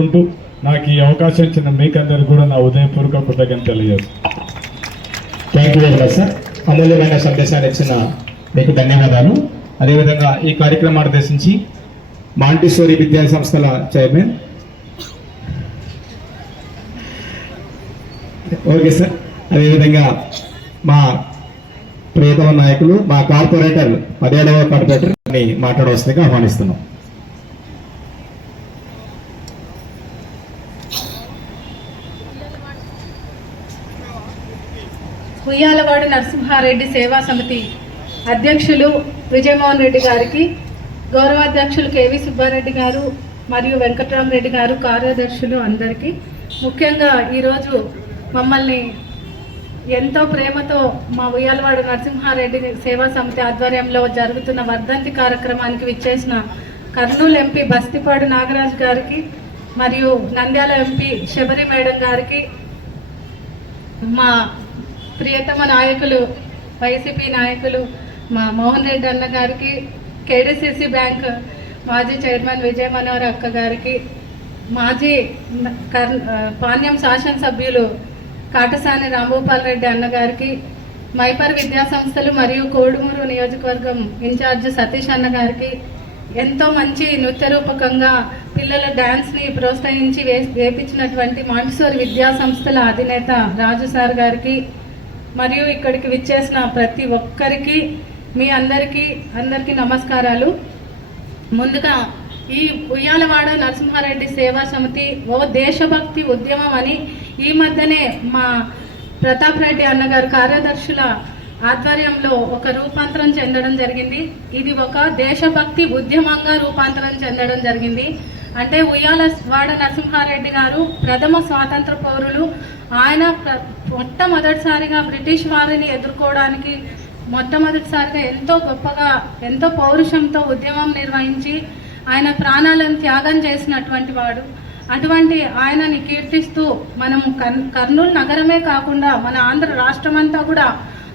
ఉంటూ నాకు ఈ అవకాశం ఇచ్చిన మీకందరికి కూడా నా ఉదయపూర్వక కృతజ్ఞత తెలియజేస్తాను thank you very much sir అమూల్యమైన సందేశాన్ని ఇచ్చిన మీకు ధన్యవాదాలు. అదేవిధంగా ఈ కార్యక్రమాన్ని ఉద్దేశించి మాంటిసోరి విద్యా సంస్థల చైర్మన్. ఓకే సార్ అదేవిధంగా మా ప్రియతమ నాయకులు మా కార్పొరేటర్ పదిహేడవ కార్పొరేటర్ మాట్లాడవలసిందిగా ఆహ్వానిస్తున్నాం. ఉయ్యాలవాడ నరసింహారెడ్డి సేవా సమితి అధ్యక్షులు విజయమోహన్ రెడ్డి గారికి గౌరవాధ్యక్షులు కేవి సుబ్బారెడ్డి గారు మరియు వెంకటరామరెడ్డి గారు కార్యదర్శులు అందరికీ. ముఖ్యంగా ఈరోజు మమ్మల్ని ఎంతో ప్రేమతో మా ఉయ్యాలవాడ నరసింహారెడ్డి సేవా సమితి ఆధ్వర్యంలో జరుగుతున్న వర్ధంతి కార్యక్రమానికి విచ్చేసిన కర్నూలు ఎంపీ బస్తిపాడు నాగరాజు గారికి మరియు నంద్యాల ఎంపీ శబరి మేడం గారికి మా ప్రియతమ నాయకులు వైసీపీ నాయకులు మా మోహన్ రెడ్డి అన్న గారికి కేడిసిసి బ్యాంక్ మాజీ చైర్మన్ విజయ మనోహర్ అక్క గారికి మాజీ కర్ పాణ్యం శాసనసభ్యులు కాటసాని రాంభూపాల్ రెడ్డి అన్నగారికి మైపర్ విద్యా సంస్థలు మరియు కోడుమూరు నియోజకవర్గం ఇన్ఛార్జ్ సతీష్ అన్న గారికి ఎంతో మంచి నృత్య రూపకంగా పిల్లల డ్యాన్స్ని ప్రోత్సహించి వే వేపించినటువంటి మాంటిసోరి విద్యా సంస్థల అధినేత రాజు సార్ గారికి మరియు ఇక్కడికి విచ్చేసిన ప్రతి ఒక్కరికి మీ అందరికీ అందరికీ నమస్కారాలు. ముందుగా ఈ ఉయ్యాలవాడ నరసింహారెడ్డి సేవా సమితి ఓ దేశభక్తి ఉద్యమం అని ఈ మధ్యనే మా ప్రతాప్ రెడ్డి అన్నగారు కార్యదర్శుల ఆధ్వర్యంలో ఒక రూపాంతరం చెందడం జరిగింది. ఇది ఒక దేశభక్తి ఉద్యమంగా రూపాంతరం చెందడం జరిగింది. అంటే ఉయ్యాల వాడ నరసింహారెడ్డి గారు ప్రథమ స్వాతంత్ర పౌరులు ఆయన ప్ర- మొట్టమొదటిసారిగా బ్రిటిష్ వారిని ఎదుర్కోవడానికి మొట్టమొదటిసారిగా ఎంతో గొప్పగా ఎంతో పౌరుషంతో ఉద్యమం నిర్వహించి ఆయన ప్రాణాలను త్యాగం చేసినటువంటి వాడు. అటువంటి ఆయనని కీర్తిస్తూ మనం కర్- కర్నూలు నగరమే కాకుండా మన ఆంధ్ర రాష్ట్రమంతా కూడా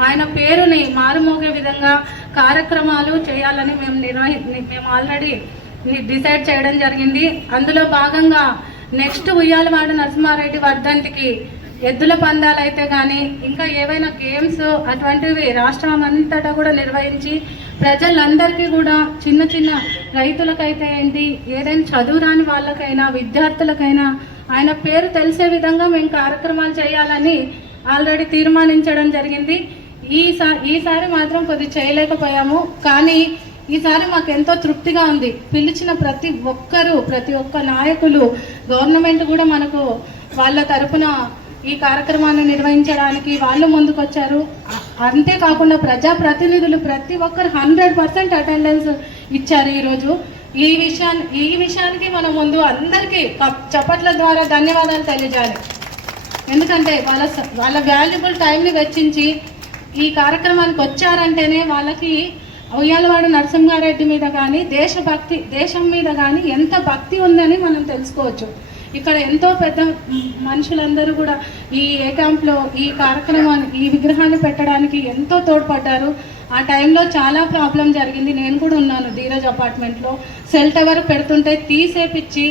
ఆయన పేరుని మారుమోగే విధంగా కార్యక్రమాలు చేయాలని మేము నిర్వహి మేము ఆల్రెడీ డిసైడ్ చేయడం జరిగింది. అందులో భాగంగా నెక్స్ట్ ఉయ్యాలవాడ నరసింహారెడ్డి వర్ధంతికి ఎద్దుల పందాలు అయితే కానీ ఇంకా ఏవైనా గేమ్స్ అటువంటివి రాష్ట్రం అంతటా కూడా నిర్వహించి ప్రజలందరికీ కూడా చిన్న చిన్న రైతులకైతే ఏంటి ఏదైనా చదువు రాని వాళ్ళకైనా విద్యార్థులకైనా ఆయన పేరు తెలిసే విధంగా మేము కార్యక్రమాలు చేయాలని ఆల్రెడీ తీర్మానించడం జరిగింది. ఈసా ఈసారి మాత్రం కొద్ది చేయలేకపోయాము. కానీ ఈసారి మాకు ఎంతో తృప్తిగా ఉంది. పిలిచిన ప్రతి ఒక్కరూ ప్రతి ఒక్క నాయకులు గవర్నమెంట్ కూడా మనకు వాళ్ళ తరపున ఈ కార్యక్రమాన్ని నిర్వహించడానికి వాళ్ళు ముందుకొచ్చారు. అంతేకాకుండా ప్రజాప్రతినిధులు ప్రతి ఒక్కరు హండ్రెడ్ పర్సెంట్ అటెండెన్స్ ఇచ్చారు ఈరోజు. ఈ విషయాన్ని ఈ విషయానికి మనం ముందు అందరికీ చప్పట్ల ద్వారా ధన్యవాదాలు తెలియజేయాలి. ఎందుకంటే వాళ్ళ స- వాళ్ళ వాల్యుబుల్ టైంని వెచ్చించి ఈ కార్యక్రమానికి వచ్చారంటేనే వాళ్ళకి ఉయ్యాలవాడ నరసింహారెడ్డి మీద కానీ దేశభక్తి దేశం మీద కానీ ఎంత భక్తి ఉందని మనం తెలుసుకోవచ్చు. ఇక్కడ ఎంతో పెద్ద మనుషులందరూ కూడా ఈ ఏ క్యాంప్లో ఈ కార్యక్రమాన్ని ఈ విగ్రహాన్ని పెట్టడానికి ఎంతో తోడ్పడ్డారు. ఆ టైంలో చాలా ప్రాబ్లం జరిగింది. నేను కూడా ఉన్నాను ధీరజ్ అపార్ట్మెంట్లో. సెల్ టవర్ పెడుతుంటే తీసేపిచ్చి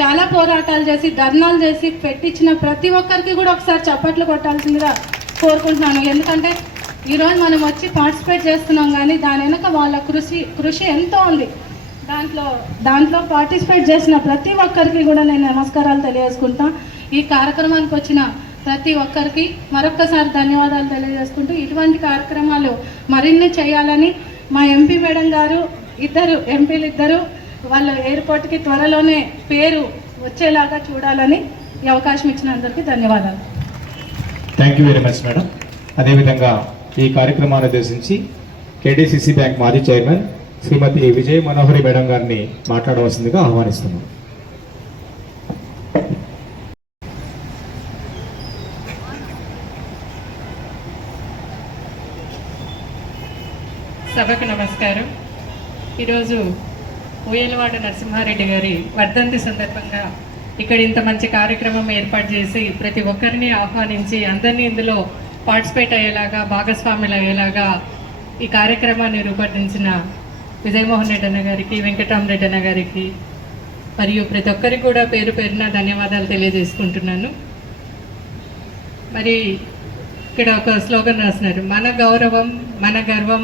చాలా పోరాటాలు చేసి ధర్నాలు చేసి పెట్టించిన ప్రతి ఒక్కరికి కూడా ఒకసారి చప్పట్లు కొట్టాల్సిందిగా కోరుకుంటున్నాను. ఎందుకంటే ఈరోజు మనం వచ్చి పార్టిసిపేట్ చేస్తున్నాం కానీ దాని వెనక వాళ్ళ కృషి కృషి ఎంతో ఉంది. దాంట్లో దాంట్లో పార్టిసిపేట్ చేసిన ప్రతి ఒక్కరికి కూడా నేను నమస్కారాలు తెలియజేసుకుంటా. ఈ కార్యక్రమానికి వచ్చిన ప్రతి ఒక్కరికి మరొక్కసారి ధన్యవాదాలు తెలియజేసుకుంటూ ఇటువంటి కార్యక్రమాలు మరిన్ని చేయాలని మా ఎంపీ మేడం గారు ఇద్దరు ఎంపీలు ఇద్దరు వాళ్ళ ఎయిర్పోర్ట్కి త్వరలోనే పేరు వచ్చేలాగా చూడాలని ఈ అవకాశం ఇచ్చిన అందరికీ ధన్యవాదాలు. Thank you very much madam అదేవిధంగా ఈ కార్యక్రమాన్ని ఉద్దేశించి కేడీసీసీ బ్యాంక్ మాజీ చైర్మన్ శ్రీమతి విజయ్ మనోహరి మేడం గారిని మాట్లాడవలసిందిగా ఆహ్వానిస్తున్నాం. సభకు నమస్కారం. ఈరోజు ఊయలవాడ నరసింహారెడ్డి గారి వర్ధంతి సందర్భంగా ఇక్కడ ఇంత మంచి కార్యక్రమం ఏర్పాటు చేసి ప్రతి ఒక్కరిని ఆహ్వానించి అందరినీ ఇందులో పార్టిసిపేట్ అయ్యేలాగా భాగస్వాములు అయ్యేలాగా ఈ కార్యక్రమాన్ని రూపొందించిన విజయమోహన్ రెడ్డి అన్న గారికి వెంకటరామరెడ్డి అన్న గారికి మరియు ప్రతి ఒక్కరికి కూడా పేరు పేరున ధన్యవాదాలు తెలియజేసుకుంటున్నాను. మరి ఇక్కడ ఒక స్లోగన్ రాస్తున్నారు మన గౌరవం మన గర్వం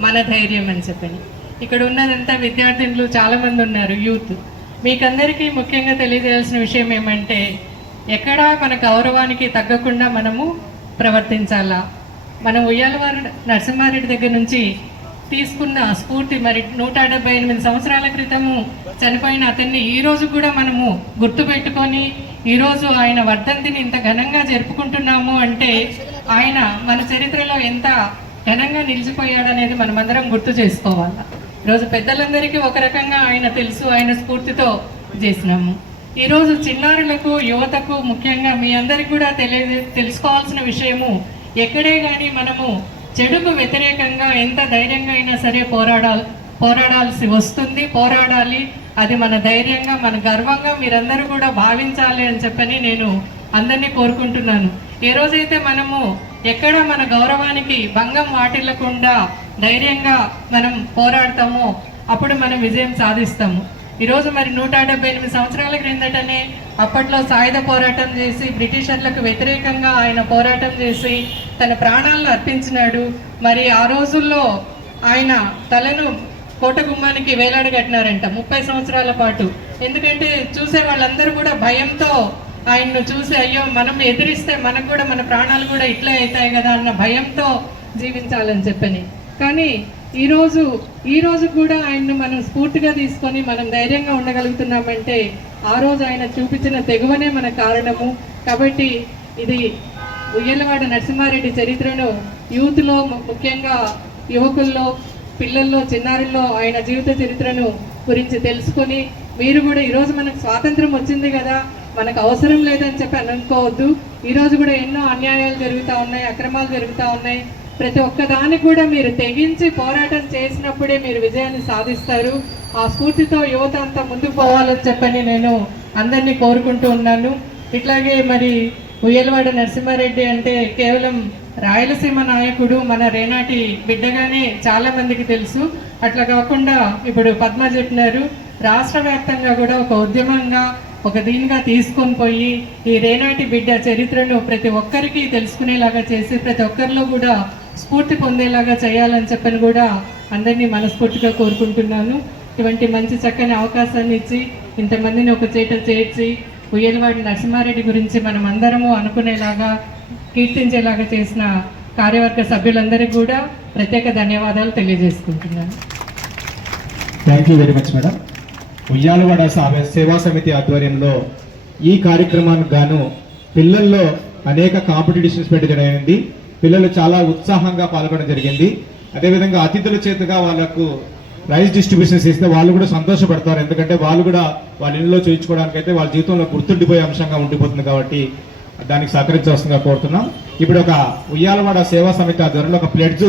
మన ధైర్యం అని చెప్పని. ఇక్కడ ఉన్నదంతా విద్యార్థినులు చాలామంది ఉన్నారు యూత్. మీకందరికీ ముఖ్యంగా తెలియజేయాల్సిన విషయం ఏమంటే ఎక్కడా మన గౌరవానికి తగ్గకుండా మనము ప్రవర్తించాలా? మనం ఉయ్యాలవారు నరసింహారెడ్డి దగ్గర నుంచి తీసుకున్న స్ఫూర్తి మరి నూట డెబ్బై ఎనిమిది సంవత్సరాల క్రితము చనిపోయిన అతన్ని ఈరోజు కూడా మనము గుర్తుపెట్టుకొని ఈరోజు ఆయన వర్ధంతిని ఇంత ఘనంగా జరుపుకుంటున్నాము అంటే ఆయన మన చరిత్రలో ఎంత ఘనంగా నిలిచిపోయాడనేది మనమందరం గుర్తు చేసుకోవాలి. ఈరోజు పెద్దలందరికీ ఒక రకంగా ఆయన తెలుసు ఆయన స్ఫూర్తితో చేసినాము. ఈరోజు చిన్నారులకు యువతకు ముఖ్యంగా మీ అందరికి కూడా తెలియ తెలుసుకోవాల్సిన విషయము ఎక్కడే కానీ మనము చెడుకు వ్యతిరేకంగా ఎంత ధైర్యంగా అయినా సరే పోరాడాలి పోరాడాల్సి వస్తుంది. పోరాడాలి. అది మన ధైర్యంగా మన గర్వంగా మీరందరూ కూడా భావించాలి అని చెప్పని నేను అందరినీ కోరుకుంటున్నాను. ఏ రోజైతే మనము ఎక్కడ మన గౌరవానికి భంగం వాటిల్లకుండా ధైర్యంగా మనం పోరాడతామో అప్పుడు మనం విజయం సాధిస్తాము. ఈరోజు మరి నూట డెబ్బై ఎనిమిది సంవత్సరాల క్రిందటనే అప్పట్లో సాయుధ పోరాటం చేసి బ్రిటిషర్లకు వ్యతిరేకంగా ఆయన పోరాటం చేసి తన ప్రాణాలను అర్పించినాడు. మరి ఆ రోజుల్లో ఆయన తలను కోట గుమ్మానికి వేలాడగట్టినారంట ముప్పై సంవత్సరాల పాటు. ఎందుకంటే చూసే వాళ్ళందరూ కూడా భయంతో ఆయన్ను చూసి అయ్యో మనం ఎదిరిస్తే మనకు కూడా మన ప్రాణాలు కూడా ఇట్లే అవుతాయి కదా అన్న భయంతో జీవించాలని చెప్పని. కానీ ఈరోజు ఈ కూడా ఆయన్ను మనం స్ఫూర్తిగా తీసుకొని మనం ధైర్యంగా ఉండగలుగుతున్నామంటే ఆ రోజు ఆయన చూపించిన తెగువనే మన కారణము. కాబట్టి ఇది ఉయ్యలవాడ నరసింహారెడ్డి చరిత్రను యూత్లో ముఖ్యంగా యువకుల్లో పిల్లల్లో చిన్నారుల్లో ఆయన జీవిత చరిత్రను గురించి తెలుసుకొని మీరు కూడా ఈరోజు మనకు స్వాతంత్రం వచ్చింది కదా మనకు అవసరం లేదని చెప్పి అనుకోవద్దు. ఈరోజు కూడా ఎన్నో అన్యాయాలు జరుగుతూ ఉన్నాయి అక్రమాలు జరుగుతూ ఉన్నాయి. ప్రతి ఒక్కదానికి కూడా మీరు తెగించి పోరాటం చేసినప్పుడే మీరు విజయాన్ని సాధిస్తారు. ఆ స్ఫూర్తితో యువత అంతా ముందుకు పోవాలని చెప్పని నేను అందరినీ కోరుకుంటూ ఉన్నాను. ఇట్లాగే మరి ఉయ్యలవాడ నరసింహారెడ్డి అంటే కేవలం రాయలసీమ నాయకుడు మన రేనాటి బిడ్డగానే చాలా మందికి తెలుసు. అట్లా కాకుండా ఇప్పుడు పద్మ చెప్పినారు. రాష్ట్ర వ్యాప్తంగా కూడా ఒక ఉద్యమంగా ఒక దీనిగా తీసుకొని పోయి ఈ రేనాటి బిడ్డ చరిత్రను ప్రతి ఒక్కరికి తెలుసుకునేలాగా చేసి ప్రతి ఒక్కరిలో కూడా స్ఫూర్తి పొందేలాగా చేయాలని చెప్పని కూడా అందరినీ మనస్ఫూర్తిగా కోరుకుంటున్నాను. ఇటువంటి మంచి చక్కని అవకాశాన్ని ఇచ్చి ఇంతమందిని ఒక చేట చేర్చి ఉయ్యలవాడి నరసింహారెడ్డి గురించి మనం అందరము అనుకునేలాగా కీర్తించేలాగా చేసిన కార్యవర్గ సభ్యులందరికీ కూడా ప్రత్యేక ధన్యవాదాలు తెలియజేసుకుంటున్నాను. Thank you very much madam Uyyalawada Seva Samiti ఆధ్వర్యంలో ఈ కార్యక్రమానికి గాను పిల్లల్లో అనేక కాంపిటీషన్స్ పెట్టడం జరిగింది. పిల్లలు చాలా ఉత్సాహంగా పాల్గొనడం జరిగింది. అదేవిధంగా అతిథుల చేతగా వాళ్ళకు ప్రైజ్ డిస్ట్రిబ్యూషన్స్ ఇస్తే వాళ్ళు కూడా సంతోషపడతారు. ఎందుకంటే వాళ్ళు కూడా వాళ్ళ ఇళ్ళలో చేయించుకోవడానికి అయితే వాళ్ళ జీవితంలో గుర్తుండిపోయే అంశంగా ఉండిపోతుంది కాబట్టి దానికి సహకరించవలసిందిగా కోరుతున్నాం. ఇప్పుడు ఒక ఉయ్యాలవాడ సేవా సమితి ఆధ్వర్యంలో ఒక ప్లెడ్జ్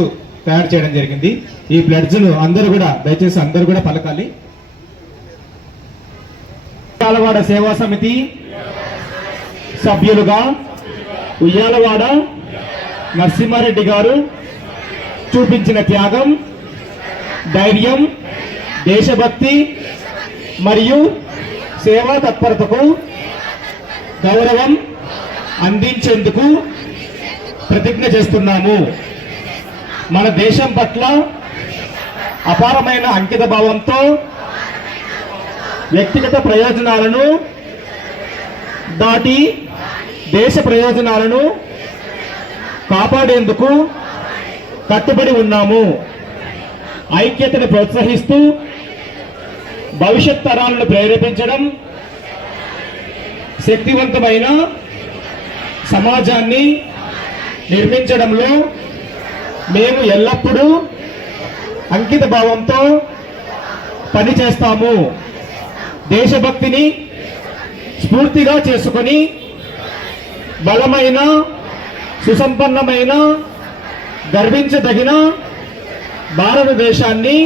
తయారు చేయడం జరిగింది. ఈ ప్లెడ్జ్ను అందరూ కూడా దయచేసి అందరూ కూడా పలకాలి. ఉయ్యాలవాడ సేవా సమితి సభ్యులుగా ఉయ్యాలవాడ నరసింహారెడ్డి గారు చూపించిన త్యాగం ధైర్యం దేశభక్తి మరియు సేవా తత్పరతకు గౌరవం అందించేందుకు ప్రతిజ్ఞ చేస్తున్నాము. మన దేశం పట్ల అపారమైన అంకిత భావంతో వ్యక్తిగత ప్రయోజనాలను దాటి దేశ ప్రయోజనాలను కాపాడేందుకు కట్టుబడి ఉన్నాము. ఐక్యతను ప్రోత్సహిస్తూ భవిష్యత్ తరాలను ప్రేరేపించడం శక్తివంతమైన సమాజాన్ని నిర్మించడంలో మేము ఎల్లప్పుడూ అంకిత భావంతో పనిచేస్తాము. దేశభక్తిని స్ఫూర్తిగా చేసుకొని బలమైన సుసంపన్నమైన గర్వించదగిన భారతదేశాన్ని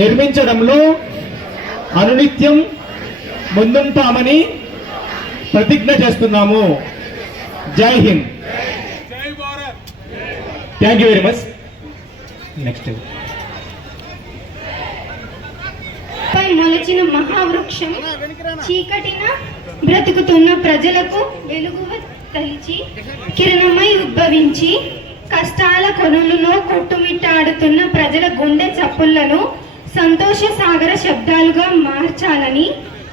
నిర్మించడంలో అనునిత్యం ముందుంటామని ప్రతిజ్ఞ చేస్తున్నాము. Jai Hind. Thank you very much next పై మొలచిన మహావృక్షం చీకటిన బ్రతుకుతున్న ప్రజలకు వెలుగు తలిచి కిరణమై ఉద్భవించి కష్టాల కొనులలో కొట్టుమిట్టాడుతున్న ప్రజల గుండె చప్పుళ్ళను సంతోష సాగర శబ్దాలుగా మార్చాలని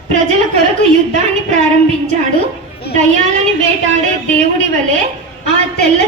ప్రజల కొరకు యుద్ధాన్ని ప్రారంభించాడు. దయ్యాలని వేటాడే దేవుడి వలె ఆ తెల్ల